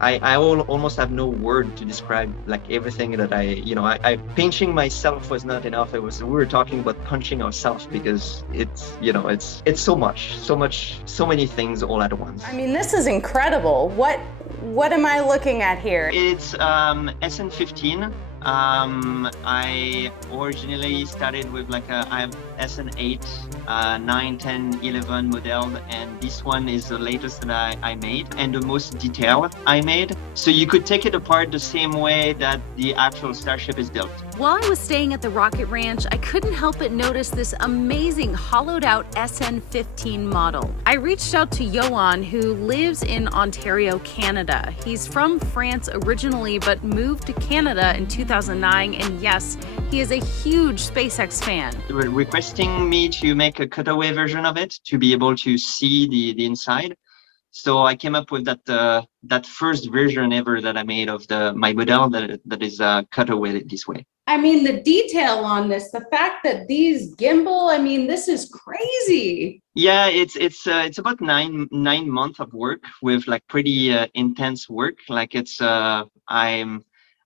almost have no word to describe like everything that I pinching myself was not enough. We were talking about punching ourselves because it's so many things all at once. I mean, this is incredible. What am I looking at here? It's SN15. I originally started with I have SN8, 9, 10, 11 model, and this one is the latest that I made and the most detailed I made. So you could take it apart the same way that the actual Starship is built. While I was staying at the Rocket Ranch, I couldn't help but notice this amazing hollowed out SN15 model. I reached out to Yoan, who lives in Ontario, Canada. He's from France originally, but moved to Canada in 2009, and yes, he is a huge SpaceX fan. They were requesting me to make a cutaway version of it to be able to see the inside. So I came up with that first version ever that I made of my model that is cutaway this way. I mean, the detail on this, the fact that these gimbal, I mean, this is crazy. Yeah, it's about nine months of work with like pretty intense work. Like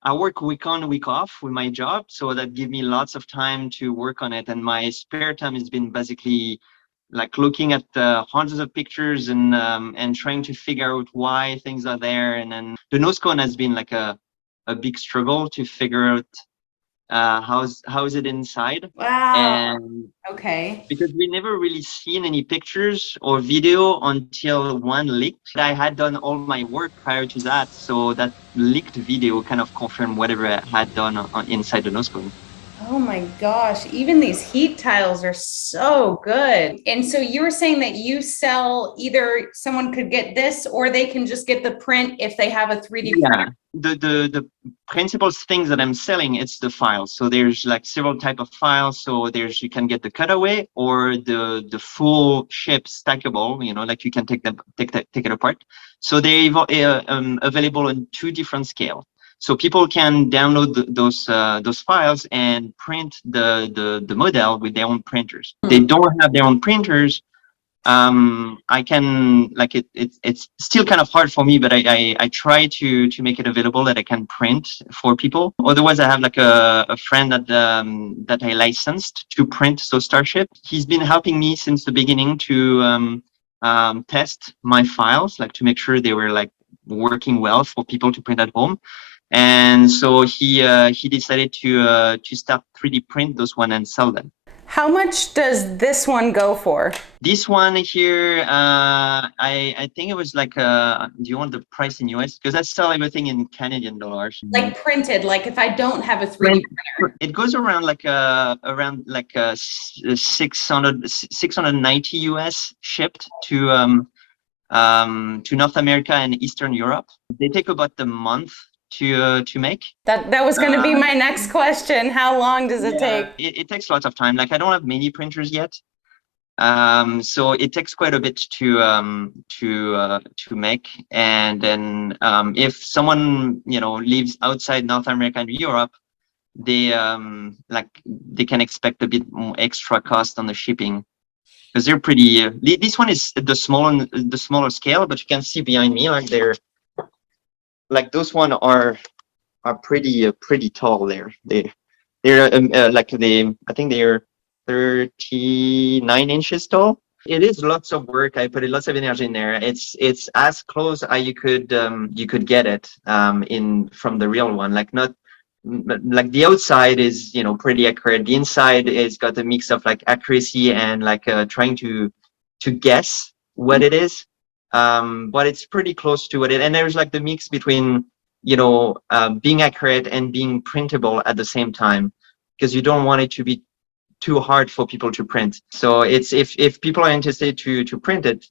I work week on, week off with my job, so that gives me lots of time to work on it. And my spare time has been basically like looking at hundreds of pictures and trying to figure out why things are there. And then the nose cone has been like a big struggle to figure out how's it inside. Wow. And okay. Because we never really seen any pictures or video until one leaked. I had done all my work prior to that, so that leaked video kind of confirmed whatever I had done inside the nose cone. Oh my gosh, even these heat tiles are so good. And so you were saying that you sell, either someone could get this or they can just get the print if they have a 3D printer. The principal things that I'm selling, it's the files. So there's like several type of files. So you can get the cutaway or the full ship stackable, like you can take it apart. So they're available in 2 different scales. So people can download those files and print the model with their own printers. They don't have their own printers. I can it's still kind of hard for me, but I try to make it available that I can print for people. Otherwise, I have like a friend that I licensed to print the Starship. He's been helping me since the beginning to test my files, like to make sure they were like working well for people to print at home. And so he decided to start 3D print those one and sell them. How much does this one go for? This one here, I think it was like, do you want the price in US? Because I sell everything in Canadian dollars. Like printed, like if I don't have a 3D printer. It goes around like 690 US shipped to North America and Eastern Europe. They take about a month to make. That was going to be my next question. How long does it take? It takes lots of time. Like I don't have many printers yet, so it takes quite a bit to make. And then if someone lives outside North America and Europe, they can expect a bit more extra cost on the shipping because they're pretty. This one is the smaller scale, but you can see behind me like those one are pretty tall there. They're I think they're 39 inches tall. It is lots of work. I put lots of energy in there. It's as close as you could get it from the real one. Like not like the outside is pretty accurate. The inside is got a mix of like accuracy and like trying to guess what it is. But it's pretty close to it. And there's like the mix between, being accurate and being printable at the same time, because you don't want it to be too hard for people to print. So it's if people are interested to print it,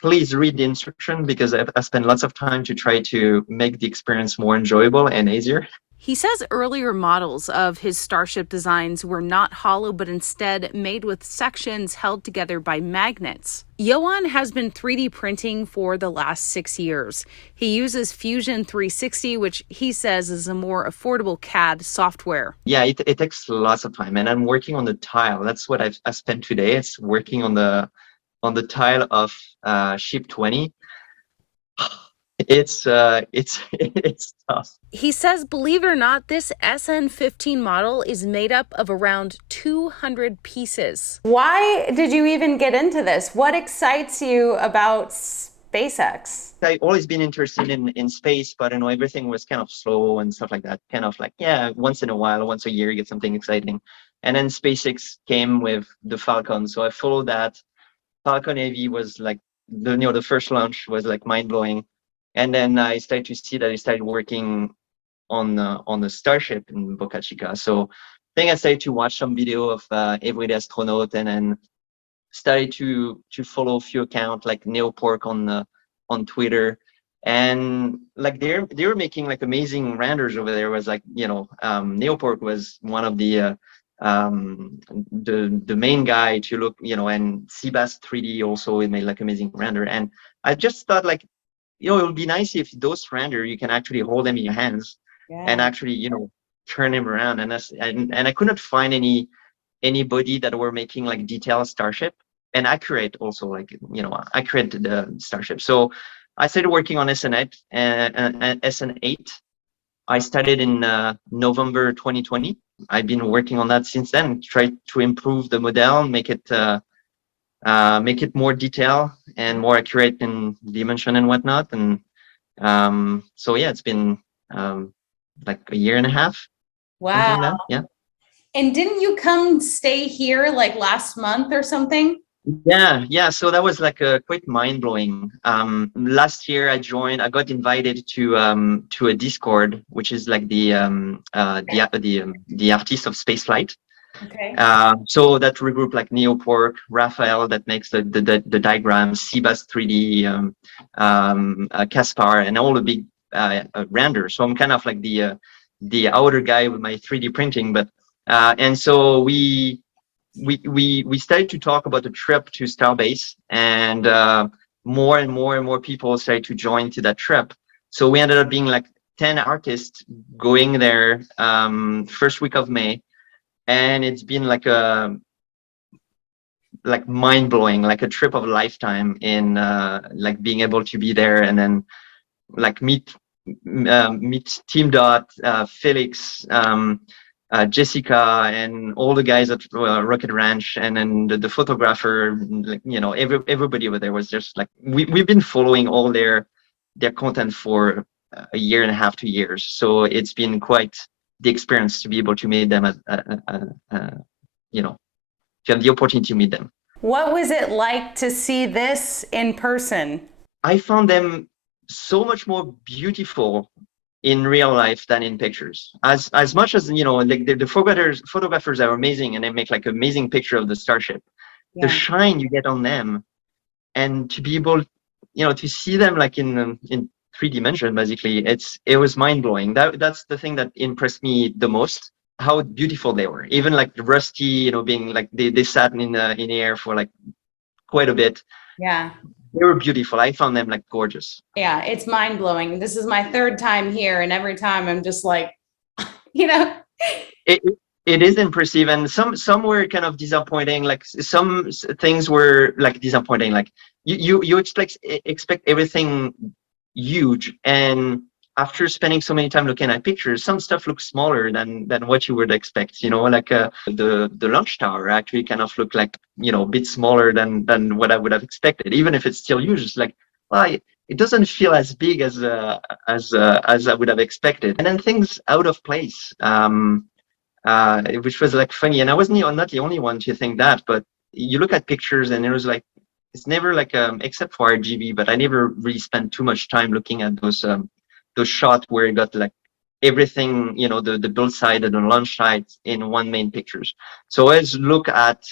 please read the instruction, because I spent lots of time to try to make the experience more enjoyable and easier. He says earlier models of his Starship designs were not hollow, but instead made with sections held together by magnets. Yoan has been 3D printing for the last 6 years. He uses Fusion 360, which he says is a more affordable CAD software. Yeah, it takes lots of time, and I'm working on the tile. That's what I've spent today. It's working on the tile of Ship 20. it's tough. He says, believe it or not, this SN15 model is made up of around 200 pieces. Why did you even get into this? What excites you about SpaceX? I've always been interested in space, but everything was kind of slow and stuff like that. Kind of like, yeah, once in a while, once a year, you get something exciting. And then SpaceX came with the Falcon, so I followed that. Falcon Heavy was like the first launch was like mind blowing, and then I started to see that it started working on the Starship in Boca Chica. So I think I started to watch some video of Everyday Astronaut, and then started to follow a few accounts like Neopork on Twitter, and like they were making like amazing renders over there. It was like Neopork was one of the main guy to look, and Starbase 3D also, it made like amazing render. And I just thought like, it would be nice if those render you can actually hold them in your hands and actually turn them around. And I couldn't find anybody that were making like detailed Starship and accurate also, like accurate the Starship. So I started working on SN8 and SN8. I started in November 2020. I've been working on that since then, try to improve the model, make it more detailed and more accurate in dimension and whatnot. And so yeah, it's been like a year and a half. Wow. Like that. Yeah. And didn't you come stay here like last month or something? Yeah. So that was like quite mind blowing. Last year I got invited to a Discord, which is like the artists of spaceflight. Okay. So that regroup like Neopork, Raphael that makes the diagrams, Starbase 3D, Caspar, and all the big renders. So I'm kind of like the outer guy with my 3D printing, but and so we started to talk about the trip to Starbase, and more and more people started to join to that trip. So we ended up being like 10 artists going there first week of May. And it's been like mind blowing, like a trip of a lifetime in like being able to be there and then like meet Team Dot, Felix, Jessica, and all the guys at Rocket Ranch, and then the photographer, like, everybody over there was just like, we've been following all their content for a year and a half, 2 years. So it's been quite the experience to be able to meet them to have the opportunity to meet them. What was it like to see this in person? I found them so much more beautiful in real life than in pictures. As much as like the photographers are amazing and they make like amazing picture of the Starship. Yeah. The shine you get on them, and to be able to see them like in 3 dimension, basically, it was mind blowing. That's the thing that impressed me the most, how beautiful they were. Even like the Rusty, being like they sat in the air for like quite a bit. Yeah. They were beautiful. I found them like gorgeous. Yeah, it's mind blowing. This is my 3rd time here, and every time I'm just like, It is impressive, and some were kind of disappointing. Like some things were like disappointing. Like you expect everything huge, and after spending so many time looking at pictures, some stuff looks smaller than what you would expect. Like the launch tower actually kind of looked like a bit smaller than what I would have expected, even if it's still huge. It's like, well, it doesn't feel as big as I would have expected. And then things out of place, which was like funny. And I wasn't not the only one to think that, but you look at pictures and it was like, it's never like except for RGB, but I never really spent too much time looking at those shots where it got like everything, the build side and the launch side in one main pictures. So always look at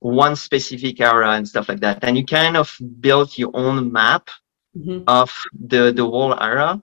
one specific area and stuff like that, and you kind of build your own map of the whole area.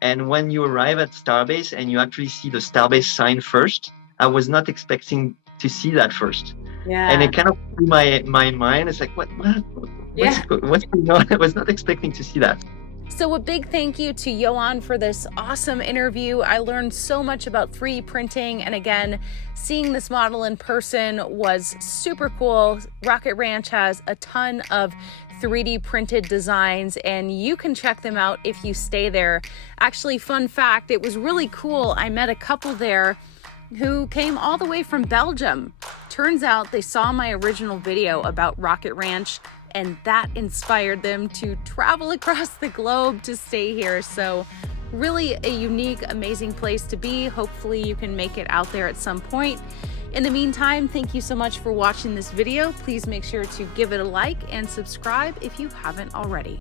And when you arrive at Starbase and you actually see the Starbase sign first, I was not expecting to see that first. Yeah. And it kind of blew my mind. It's like, what's going on? I was not expecting to see that. So a big thank you to Yoan for this awesome interview. I learned so much about 3D printing, and again, seeing this model in person was super cool. Rocket Ranch has a ton of 3D printed designs, and you can check them out if you stay there. Actually, fun fact, it was really cool. I met a couple there who came all the way from Belgium. Turns out they saw my original video about Rocket Ranch, and that inspired them to travel across the globe to stay here. So really a unique, amazing place to be. Hopefully you can make it out there at some point. In the meantime, thank you so much for watching this video. Please make sure to give it a like and subscribe if you haven't already.